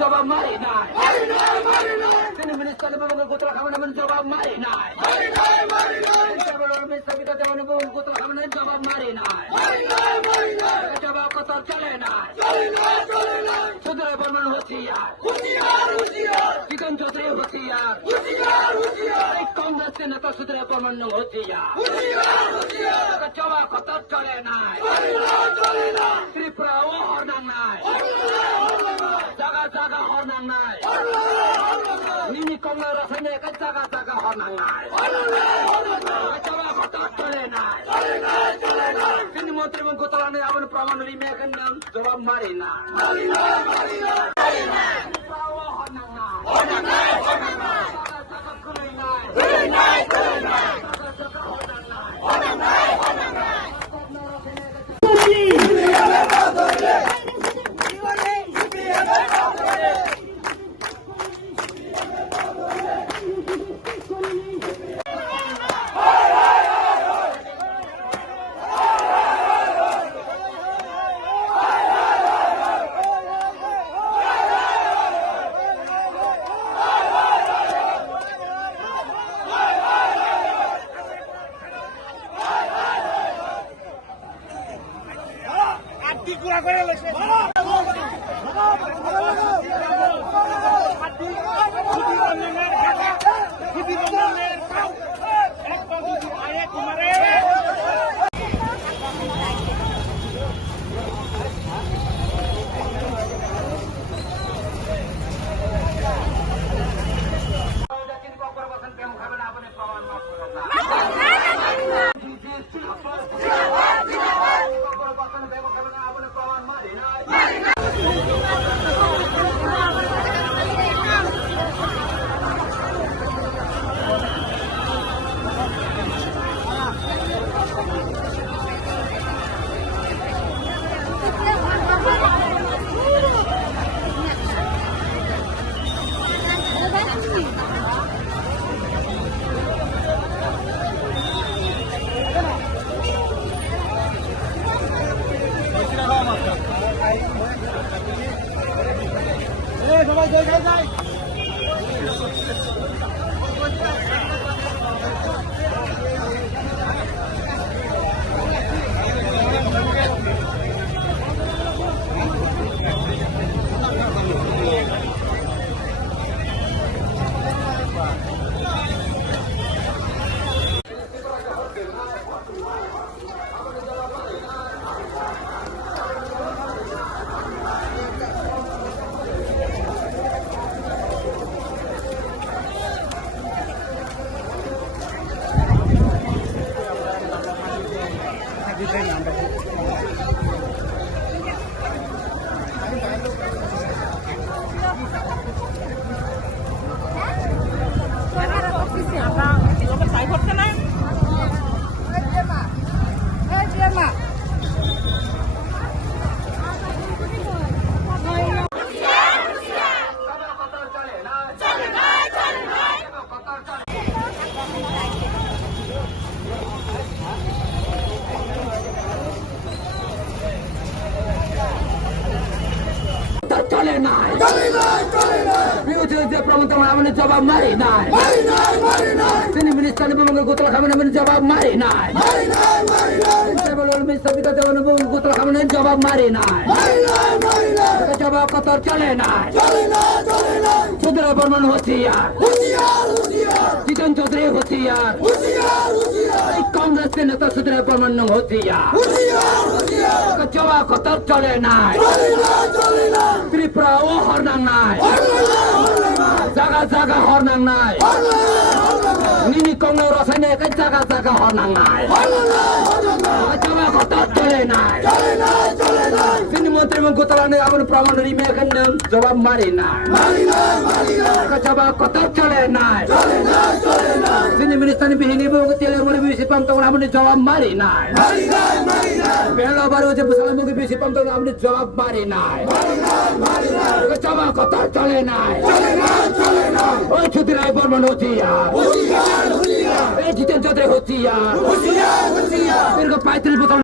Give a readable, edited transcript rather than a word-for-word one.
জবাব মারি নাই তিনি মিনিস্টার গোতলা খাবেন জবাব মারি নাই গোতলা খাবেন জবাব মারি নাই জবাব কথা চলে নাই সুদরে বর্মন হুঁশিয়ার চিকন চৌধুরী হুঁশিয়ার কংগ্রেসের নেতা সুদরে বর্মন হুঁশিয়ার জবাব কথা চলে নাই ত্রিপুরা ও হরনাং নাই জাগা জাগা হরনাং নাই মিনি কমলা রাসায়নিক জাগা জাগা হরনাং নাই জবাব কথা চলে নাই তিনি মন্ত্রী এবং গোতলা নেই আমার প্রমাণ মেয়ের নাম জবাব মারি না চলে নাই বিরোধীদের প্রবণতা আমাদের জবাব মারি নাই তিনি মিনিস্টার গোতলা খামের জবাব মারি নাই গোতলা খামের জবাব মারি নাই জবাব কত চলে নাই সুন্দর বর্মন হতিয়ার জিতন চৌধুরী হতিয়ার কংগ্রেস নেতা সুন্দর বর্মন হতিয়ার জবাব কত চলে নাই ত্রিপুরা ও হরনাং নাই জায়গা জায়গা হরনাং নাই নিনি কংগ্রেস রাসায়নিক জায়গা জায়গা হরনাং নাই জবাব কত চলে নাই তিনি মন্ত্রী এবং গোতলা আমার প্রমাণ রিমেখান জবাব মারি নাই জবাব কত চলে নাই তিনি মিনিস্টার বিহীনী এবং তেলের মনে বেশি পাম তখন আপনি জবাব মারি নাই বেলা বারো যে মুসলাম মুখে বেশি পাম তখন আপনি জবাব মারি নাই জবাব কত চলে নাই ওই ছুটিরাই বর্মন হতিয়ার এই জিতেন চৌধুরী হতিয়ার দীর্ঘ 35 বছর